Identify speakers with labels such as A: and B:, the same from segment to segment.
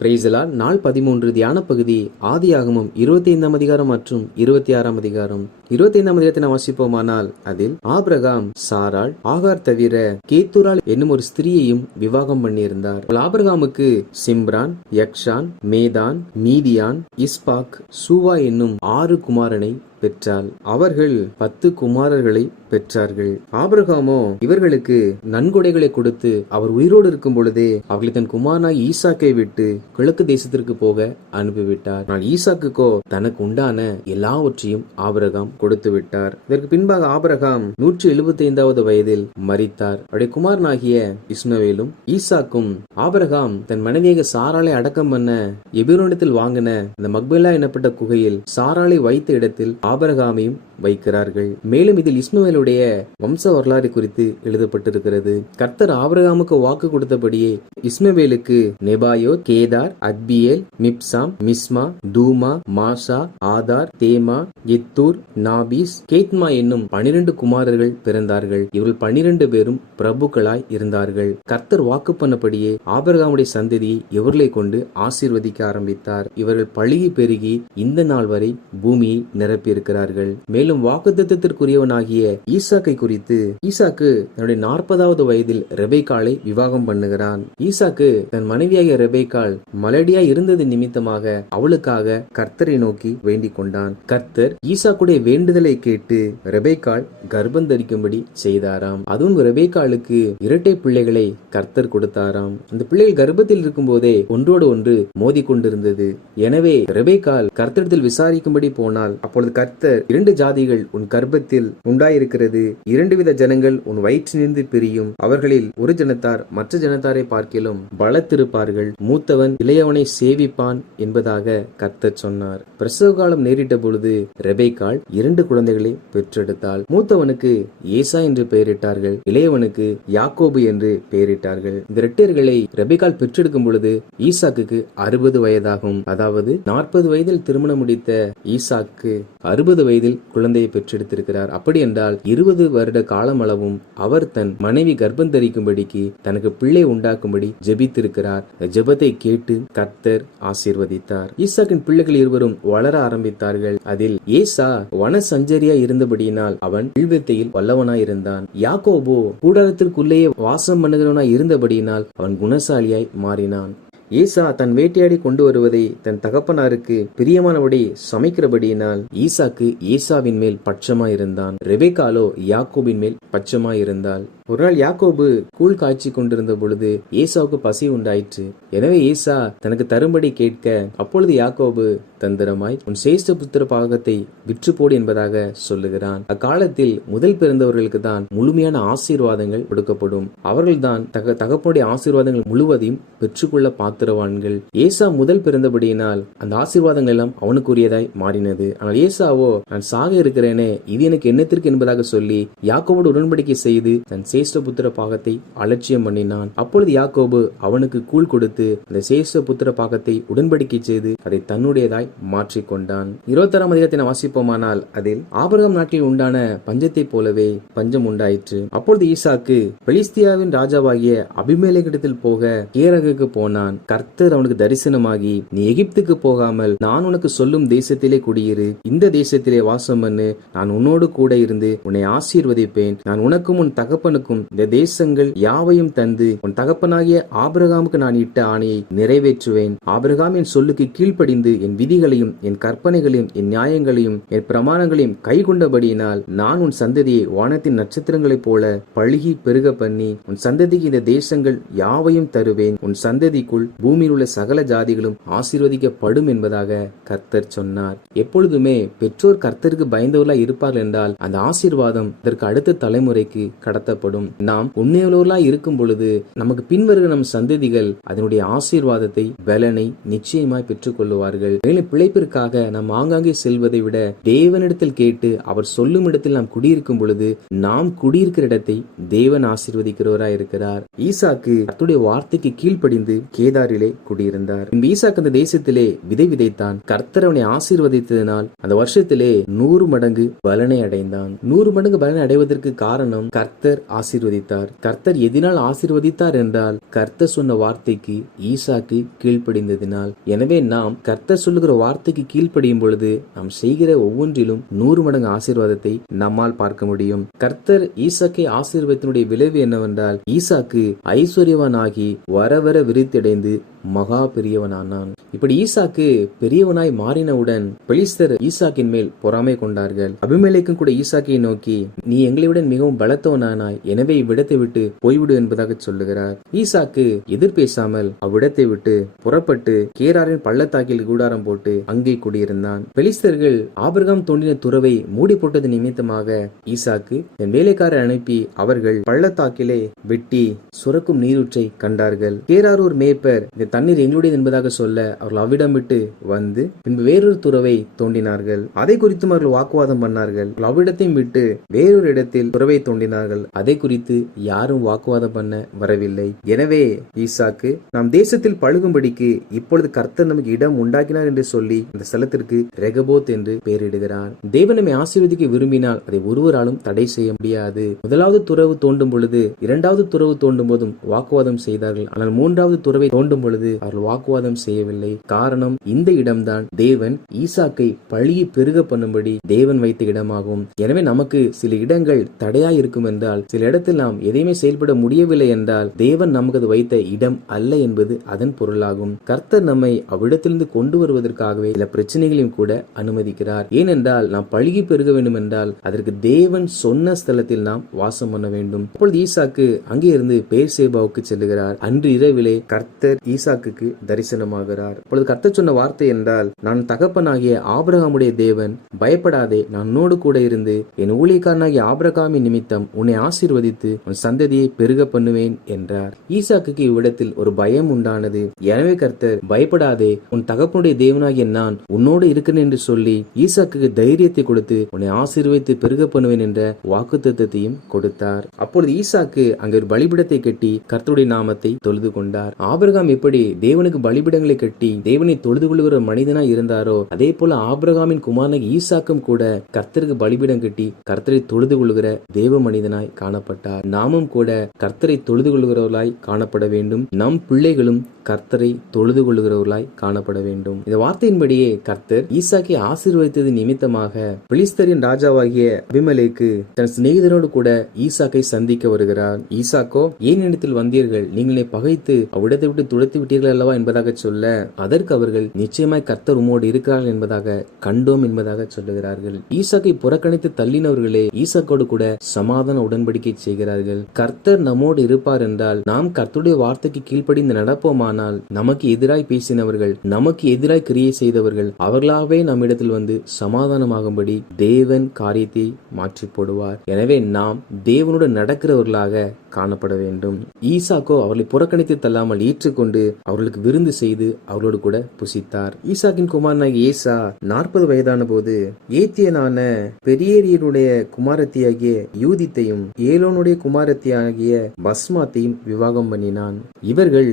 A: பிரைசலால் நாள் பதிமூன்று தியான பகுதி ஆதியாகமம் இருபத்தி ஐந்தாம் அதிகாரம் மற்றும் இருபத்தி ஆறாம் அதிகாரம். இருபத்தி ஐந்தாம் அதிகாரத்தை நாம் வாசிப்போமானால் அதில் ஆபிரகாம் சாரால் ஆகார் தவிர கேத்துரால் என்னும் ஒரு ஸ்திரியையும் விவாகம் பண்ணியிருந்தார். ஆபிரகாமுக்கு சிம்ரான் யக்ஷான் மேதான் மீதியான் இஸ்பாக் சூவா என்னும் ஆறு குமாரனை பெற்றாள் அவர்கள் பத்து குமாரர்களை பெற்றார்கள். ஆபிரகாமோ இவர்களுக்கு நன்கொடைகளை கொடுத்து அவர் உயிரோடு இருக்கும் பொழுதே அவர்களை தன் குமாரனாய் ஈசாக்கை விட்டு கிழக்கு தேசத்திற்கு போக அனுப்பிவிட்டார். ஆனால் ஈசாக்குக்கோ தனக்கு உண்டான எல்லாவற்றையும் ஆபிரகாம் கொடுத்து விட்டார். இதற்கு பின்பாக ஆபிரகாம் நூற்றி எழுபத்தி ஐந்தாவது வயதில் மறித்தார் அவருடைய குமாரனாகிய இஸ்மவேலும் ஈசாக்கும் ஆபிரகாம் தன் மனைவியாக சாராளை அடக்கம் பண்ண எபிரோனத்தில் வாங்கின இந்த மக்பேலா எனப்பட்ட குகையில் சாராளை வைத்த இடத்தில் ஆபரகாமையும் வைக்கிறார்கள். மேலும் இதில் இஸ்மவேலுடைய வம்ச வரலாறு குறித்து எழுதப்பட்டிருக்கிறது. கர்த்தர் ஆபிரகாமுக்கு வாக்கு கொடுத்தபடியே இஸ்மவேலுக்கு Nebaioth Kedar Adbeel Mibsam Mishma Dumah Massa Hadar Tema Jetur Naphish கேத்மா என்னும் பனிரெண்டு குமாரர்கள் பிறந்தார்கள். இவர்கள் பனிரெண்டு பேரும் பிரபுக்களாய் இருந்தார்கள். கர்த்தர் வாக்கு பண்ணபடியே ஆபிரகாமுடைய சந்ததியை இவர்களை கொண்டு ஆசீர்வதிக்க ஆரம்பித்தார். இவர்கள் பழுகி பெருகி இந்த நாள் வரை பூமியை நிரப்பியிருக்கிறார்கள். மேலும் மேலும் வாக்குத்தத்திற்குரியவனாகிய ஈசாக்கை குறித்து ஈசாக்கு தன்னுடைய நாற்பதாவது வயதில் ரெபேக்காலை விவாகம் பண்ணுகிறான். ஈசாக்கு தன் மனைவியாகிய ரெபேக்கால் மலடியா இருந்தது நிமித்தமாக அவளுக்காக கர்த்தரை நோக்கி வேண்டிக் கொண்டான். கர்த்தர் ஈசாக்குடைய வேண்டுதலை கேட்டு ரெபேக்கால் கர்ப்பம் தரிக்கும்படி செய்தாராம். அதுவும் ரெபேக்காலுக்கு இரட்டை பிள்ளைகளை கர்த்தர் கொடுத்தாராம். அந்த பிள்ளைகள் கர்ப்பத்தில் இருக்கும் போதே ஒன்றோடு ஒன்று மோதி கொண்டிருந்தது எனவே ரெபேக்கால் கர்த்தரிடத்தில் விசாரிக்கும்படி போனால் அப்பொழுது கர்த்தர் இரண்டு ஜாதி ஜாதிகள் உன் கர்ப்பத்தில் உண்டாயிருக்கிறது. இரண்டு வித ஜனங்கள் உன் வயிற்றிலிருந்து பிரியும். அவர்களில் ஒரு ஜனத்தார் மற்ற ஜனத்தாரை பார்க்கிலும் பலத்திருப்பார்கள். மூத்தவன் இளையவனை சேவிப்பான் என்பதாக கர்த்தர் சொன்னார். பிரசவ காலம் நேரிட்ட பொழுது ரெபேக்கால் இரண்டு குழந்தைகளை பெற்றெடுத்தாள். மூத்தவனுக்கு ஏசா என்று பெயரிட்டார்கள். இளையவனுக்கு யாக்கோபு என்று பெயரிட்டார்கள். இந்த இரட்டையர்களை ரெபேக்காள் பெற்றெடுக்கும் பொழுது ஈசாக்கு அறுபது வயதாகும். அதாவது நாற்பது வயதில் திருமணம் முடித்த ஈசாக்கு அறுபது வயதில் குழந்தை குழந்தையை பெற்றெடுத்திருக்கிறார். அப்படி என்றால் இருபது வருட காலமளவும் அவர் தன் மனைவி கர்ப்பம் தரிக்கும்படிக்கு தனக்கு பிள்ளை உண்டாக்கும்படி ஜெபித்திருக்கிறார். ஜெபத்தை கேட்டு கர்த்தர் ஆசீர்வதித்தார். ஈசாக்கின் பிள்ளைகள் இருவரும் வளர ஆரம்பித்தார்கள். அதில் ஏசா வன சஞ்சரியா இருந்தபடியினால் அவன் வில்வித்தையில் வல்லவனாய் இருந்தான் யாக்கோபோ கூடாரத்திற்குள்ளேயே வாசம் பண்ணுகிறவனாய் இருந்தபடியினால் அவன் குணசாலியாய் மாறினான். ஈசா தன் வேட்டையாடி கொண்டு வருவதை தன் தகப்பனாருக்கு பிரியமானபடி சமைக்கிறபடியினால் ஈசாக்கு ஈசாவின் மேல் பட்சமாயிருந்தான். ரெபேக்காலோ யாக்கோபின் மேல் பட்சமாயிருந்தாள். ஒரு நாள் யாக்கோபு கூழ் காய்ச்சி கொண்டிருந்த பொழுது ஏசாவுக்கு பசி உண்டாயிற்று. எனவே ஈசா தனக்கு தரும்படி கேட்க அப்பொழுது யாக்கோபு தந்திரமாய் உன் சேஷ்ட புத்திர பாகத்தை விற்று போடு என்பதாக சொல்லுகிறான். அக்காலத்தில் முதல் பிறந்தவர்களுக்கு தான் முழுமையான ஆசீர்வாதங்கள் கொடுக்கப்படும். அவர்கள்தான் தக தகப்பனுடைய ஆசீர்வாதங்கள் முழுவதையும் பெற்றுக்கொள்ள பாத்திரவான்கள். ஏசா முதல் பிறந்தபடியினால் அந்த ஆசீர்வாதங்கள் எல்லாம் அவனுக்குரியதாய் மாறினது. ஆனால் ஏசாவோ நான் சாக இருக்கிறேனே இது எனக்கு என்னத்திற்கு? என்பதாக சொல்லி யாக்கோவோடு உடன்படிக்கை செய்து தன் சேஷ்ட புத்திர பாகத்தை அலட்சியம் பண்ணினான். அப்பொழுது யாக்கோபு அவனுக்கு கூழ் கொடுத்து அந்த சேஷ்ட புத்திர பாகத்தை உடன்படிக்கை செய்து அதை தன்னுடையதாய் மாற்றிக்கொண்டான். இருபத்தாறாம் அதிகாரத்தை நாம் வாசிப்போமானால் அதில் ஆபரகம் நாட்டில் உண்டான பஞ்சத்தை போலவே பஞ்சம் உண்டாயிற்று. அப்பொழுது ஈசாக்கு பெலிஸ்தியாவின் ராஜாவாகிய அபிமேலேகிடத்தில் போக கேரகுக்கு போனான். கர்த்தர் அவனுக்கு தரிசனமாகி நீ எகிப்துக்கு போகாமல் நான் உனக்கு சொல்லும் தேசத்திலே குடியிரு. இந்த தேசத்திலே வாசம் பண்ணு. நான் உன்னோடு கூட இருந்து உன்னை ஆசீர்வதிப்பேன். நான் உனக்கும் உன் தகப்பனுக்கும் இந்த தேசங்கள் யாவையும் தந்து உன் தகப்பனாகிய ஆபிரகாமுக்கு நான் இட்ட ஆணையை நிறைவேற்றுவேன். ஆபிரகாம் என் சொல்லுக்கு கீழ்ப்படிந்து என் விதி விதிகளையும் என் கற்பனைகளையும் என் நியாயங்களையும் என் பிரமாணங்களையும் கைகொண்டபடியினால் நான் உன் சந்ததியை வானத்தின் நட்சத்திரங்களைப் போல பழுகி பெருக பண்ணி உன் சந்ததிக்கு இந்த தேசங்கள் யாவையும் தருவேன். உன் சந்ததிக்குள் பூமியில் உள்ள சகல ஜாதிகளும் ஆசீர்வதிக்கப்படும் என்பதாக கர்த்தர் சொன்னார். எப்பொழுதுமே பெற்றோர் கர்த்தருக்கு பயந்தவர்களாய் இருப்பார்கள் என்றால் அந்த ஆசீர்வாதம் இதற்கு அடுத்த தலைமுறைக்கு கடத்தப்படும். நாம் உண்மையுள்ளவர்களாய் இருக்கும் பொழுது நமக்கு பின்வருகிற நம் சந்ததிகள் அதனுடைய ஆசீர்வாதத்தை பலனை நிச்சயமாய் பெற்றுக் கொள்ளுவார்கள் மேலும் பிழைப்பிற்காக நாம் ஆங்காங்கே செல்வதை விட தேவனிடத்தில் கேட்டு அவர் சொல்லும் இடத்தில் நாம் குடியிருக்கும் பொழுது நாம் குடியிருக்கிற இடத்தை தேவன் ஆசீர்வதிக்கிறவராய் இருக்கிறார் ஈசாக்கு கர்த்தருடைய வார்த்தைக்கு கீழ்ப்படிந்து கேதாரிலே குடியிருந்தார். ஈசாக்கு அந்த தேசத்திலே விதை விதைத்தான். கர்த்தர் அவனை ஆசீர்வதித்ததினால் அந்த வருஷத்திலே நூறு மடங்கு பலனை அடைந்தான். நூறு மடங்கு பலனை அடைவதற்கு காரணம் கர்த்தர் ஆசீர்வதித்தார். கர்த்தர் எதினால் ஆசீர்வதித்தார் என்றால் கர்த்தர் சொன்ன வார்த்தைக்கு ஈசாக்கு கீழ்ப்படிந்ததினால். எனவே நாம் கர்த்தர் சொல்லுகிற வார்த்தைக்கு கீழ்ப்படியும் பொழுது நாம் செய்கிற ஒவ்வொன்றிலும் நூறு மடங்கு ஆசீர்வாதத்தை நம்மால் பார்க்க முடியும். கர்த்தர் ஈசாக்கை ஆசீர்வாதத்தினுடைய விளைவு என்னவென்றால் ஈசாக்கு ஐஸ்வர்யவானாகி வர வர விருத்தடைந்து மகா பெரியவனானான். இப்படி ஈசாக்கு பெரியவனாய் மாறினவுடன் பெலிஸ்தர் ஈசாக்கின் மேல் பொறாமை கொண்டார்கள். அபிமேலைக்கும் கூட ஈசாக்கை நோக்கி நீ எங்களை மிகவும் பலத்தவனானாய். எனவே இவ்விடத்தை விட்டு போய்விடு என்பதாக சொல்லுகிறார். ஈசாக்கு எதிர்பேசாமல் அவ்விடத்தை விட்டு புறப்பட்டு கேராரின் பள்ளத்தாக்கில் கூடாரம் போட்டு அங்கே குடியிருந்தான். பெலிஸ்தர்கள் ஆபிரகாம் தோண்டின துறவை மூடி போட்டது நிமித்தமாக ஈசாக்கு தன் வேலைக்காரர் அனுப்பி அவர்கள் பள்ளத்தாக்கிலே வெட்டி சுரக்கும் நீரூற்றை கண்டார்கள். கேராரூர் மேய்ப்பர் இந்த தண்ணீர் எங்களுடையது என்பதாக சொல்ல அவர்கள் அவ்விடமிட்டு வந்து பின்பு வேறொரு துறவை தோண்டினார்கள். அதை குறித்தும் அவர்கள் வாக்குவாதம் பண்ணார்கள். அவ்விடத்தையும் விட்டு வேறொரு இடத்தில் துறவை தோண்டினார்கள். அதை குறித்து யாரும் வாக்குவாதம் பண்ண வரவில்லை. எனவே ஈசாக்கு நாம் தேசத்தில் பழுகும்படிக்கு இப்பொழுது கர்த்தர் நமக்கு இடம் உண்டாக்கினார் என்று சொல்லி அந்த ஸ்தலத்திற்கு ரெகபோத் என்று பெயரிடுகிறார் தேவன் நம்மை ஆசீர்வதிக்க விரும்பினால் அதை ஒருவராலும் தடை செய்ய முடியாது. முதலாவது துறவு தோண்டும் பொழுது இரண்டாவது துறவு தோண்டும் போதும் வாக்குவாதம் செய்தார்கள். ஆனால் மூன்றாவது துறவை தோண்டும் பொழுது அவர்கள் வாக்குவாதம் செய்யவில்லை. காரணம் இந்த இடம்தான். தேவன் ஈசாக்கை பழியை பெருக பண்ணும்படி தேவன் வைத்த இடமாகும். எனவே நமக்கு சில இடங்கள் தடையா இருக்கும் என்றால் சில இடத்தில் நாம் எதையுமே செயல்பட முடியவில்லை என்றால் தேவன் நமக்கு அது வைத்த இடம் அல்ல என்பது அதன் பொருளாகும். கர்த்தர் நம்மை அவ்விடத்திலிருந்து கொண்டு வருவதற்காகவே சில பிரச்சனைகளையும் கூட அனுமதிக்கிறார். ஏனென்றால் நாம் பழுகி பெருக வேண்டும் என்றால் அதற்கு தேவன் சொன்ன ஸ்தலத்தில் நாம் வாசம் பண்ண வேண்டும். அப்பொழுது ஈசாக்கு அங்கே இருந்து பேர் சேபாவுக்கு செல்லுகிறார். அன்று இரவிலே கர்த்தர் ஈசாக்கு தரிசனமாகிறார். அப்பொழுது கர்த்தர் சொன்ன வார்த்தை என்றால் நான் தகப்பனாகிய ஆபிரகாமுடைய தேவன் பயப்படாதே நான் உன்னோடு கூட இருந்து என் ஊழியக்காரனாகிய ஆபிரகாமின் நிமித்தம் உன்னை ஆசீர்வதித்து உன் சந்ததியை பெருக பண்ணுவேன் என்றார். ஈசாக்குக்கு இவ்விடத்தில் ஒரு பயம் உண்டானது. எனவே கர்த்தர் பயப்படாதே உன் தகப்பனுடைய தேவனாகிய நான் உன்னோடு இருக்கிறேன் என்று சொல்லி ஈசாக்கு தைரியத்தை கொடுத்து உன்னை ஆசீர்வதித்து பெருக பண்ணுவேன் என்ற வாக்குத்தத்தத்தையும் கொடுத்தார். அப்பொழுது ஈசாக்கு அங்கே ஒரு பலிபிடத்தை கட்டி கர்த்தருடைய நாமத்தை தொழுது கொண்டார். ஆபிரகாம் எப்படி தேவனுக்கு பலிபிடங்களை கட்டி தேவனை தொழுது கொள்கிற மனிதனாய் இருந்தாரோ அதே போல ஆபிரகாமின் குமாரனாக ஈசாக்கும் கூட கர்த்தருக்கு பலிபிடம் கட்டி கர்த்தரை தொழுது கொள்கிற தேவ மனிதனாய் காணப்பட்டார். நாமும் கூட கர்த்தரை தொழுது கொள்கிறவர்களாய் காணப்பட வேண்டும். நம் பிள்ளைகளும் கர்த்தரை தொழுது கொள்கிறவர்களாய் காணப்பட வேண்டும். இந்த வார்த்தையின்படியே கர்த்தர் ஈசாக்கை ஆசீர்வதித்தது நிமித்தமாக பிலிஸ்தரின் ராஜாவாகிய அபிமலேக்கு தன் சிநேகிதரோடு கூட ஈசாக்கை சந்திக்க வருகிறார். ஈசாக்கோ ஏன் இடத்தில் வந்தீர்கள்? நீங்களே பகைத்து அவ்விடத்தை விட்டு துரத்தி விட்டீர்கள் அல்லவா? என்பதாக சொல்ல அதற்கு அவர்கள் நிச்சயமாய் கர்த்தர் உம்மோடு இருக்கிறார்கள் என்பதாக கண்டோம் என்பதாக சொல்லுகிறார்கள். ஈசாக்கை புறக்கணித்து தள்ளினவர்களே ஈசாக்கோடு கூட சமாதான உடன்படிக்கை செய்கிறார்கள். கர்த்தர் நம்மோடு இருப்பார் என்றால் நாம் கர்த்தருடைய வார்த்தைக்கு கீழ்ப்படிந்து ஆனால் நமக்கு எதிராய் பேசினவர்கள் நமக்கு எதிராய் கிரியை செய்தவர்கள் அவர்களாகவே நம்மிடத்தில் வந்து சமாதானமாகும்படி தேவன் காரியத்தை மாற்றி போடுவார் எனவே நாம் தேவனுடன் நடக்கிறவர்களாக காணப்பட வேண்டும். ஈசாக்கோ அவர்களை புறக்கணித்து தள்ளாமல் ஏற்றுக்கொண்டு அவர்களுக்கு விருந்து செய்து அவர்களோடு கூட புசித்தார். ஈசாக்கின் குமாரனாகி ஏசா நாற்பது வயதான போது ஏத்தியனான பெரியரியனுடைய குமாரத்தியாகிய யூதித்தையும் ஏலோனுடைய குமாரத்தியாகிய பஸ்மாத்தையும் விவாகம் பண்ணினான். இவர்கள்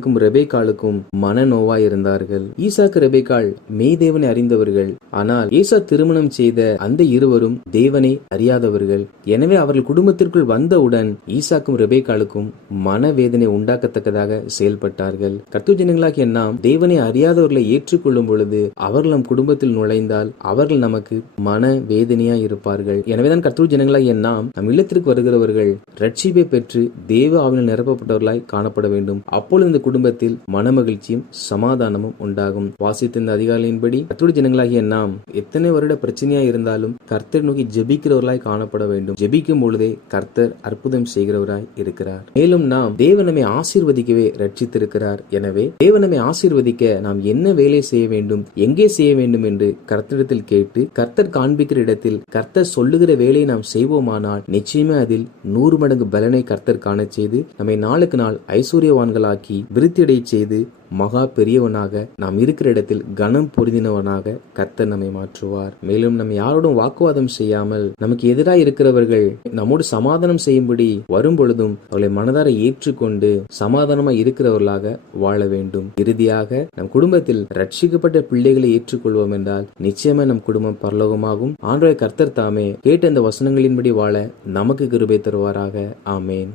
A: ஈசாக்குக்கும் ரெபேக்காலுக்கும் மனநோவாய் இருந்தார்கள் ஈசாக்கு ரெபேக்கால் மெய்தேவனை அறிந்தவர்கள். ஆனால் ஈசா திருமணம் செய்த அந்த இருவரும் தேவனை அறியாதவர்கள். எனவே அவர்கள் குடும்பத்திற்குள் வந்தவுடன் ஈசாக்கும் ரெபேக்காலுக்கும் மனவேதனை உண்டாக்கத்தக்கதாக செயல்பட்டார்கள். கர்த்தர் நாம் தேவனை அறியாதவர்களை ஏற்றுக்கொள்ளும் பொழுது அவர்கள் நம் குடும்பத்தில் நுழைந்தால் அவர்கள் நமக்கு மன வேதனையா இருப்பார்கள் எனவேதான் கர்த்தர் ஜனங்களாகிய நாம் நம் இல்லத்திற்கு வருகிறவர்கள் ரட்சிப்பை பெற்று தேவ ஆவினால் நிரப்பப்பட்டவர்களாய் காணப்பட வேண்டும். அப்பொழுது இந்த குடும்பத்தில் மனமகிழ்ச்சியும் சமாதானமும் உண்டாகும். வாசித்த இந்த அதிகாரியின்படி கர்த்தருடைய ஜனங்களாகிய நாம் எத்தனை வருட பிரச்சனையா இருந்தாலும் கர்த்தர் நோக்கி ஜெபிக்கிறவர்களாய் காணப்பட வேண்டும். ஜெபிக்கும் பொழுதே கர்த்தர் அற்புதம் செய்கிறவராய் இருக்கிறார். மேலும் நாம் தேவனமை ஆசீர்வதிக்கவே ரட்சித்திருக்கிறார். எனவே தேவனமை ஆசீர்வதிக்க நாம் என்ன வேலை செய்ய வேண்டும் எங்கே செய்ய வேண்டும் என்று கர்த்தரிடத்தில் கேட்டு கர்த்தர் காண்பிக்கிற இடத்தில் கர்த்தர் சொல்லுகிற வேலையை நாம் செய்வோமானால் நிச்சயமே அதில் நூறு மடங்கு பலனை கர்த்தர் காண செய்து நம்மை நாளுக்கு நாள் ஐஸ்வர்யவான்களாக்கி விருத்தியடை செய்து மகா பெரியவனாக நாம் இருக்கிற இடத்தில் கனம் பொருந்தினவனாக கர்த்தர் நம்மை மாற்றுவார். மேலும் நம்ம யாரோடும் வாக்குவாதம் செய்யாமல் நமக்கு எதிராக இருக்கிறவர்கள் நம்மோடு சமாதானம் செய்யும்படி வரும் பொழுதும் அவர்களை மனதார ஏற்றுக்கொண்டு சமாதானமா இருக்கிறவர்களாக வாழ வேண்டும். இறுதியாக நம் குடும்பத்தில் ரட்சிக்கப்பட்ட பிள்ளைகளை ஏற்றுக்கொள்வோம் என்றால் நிச்சயமா நம் குடும்பம் பரலோகமாகும். ஆண்டவரை கர்த்தர் தாமே கேட்ட இந்த வசனங்களின்படி வாழ நமக்கு கிருபை தருவாராக. ஆமேன்.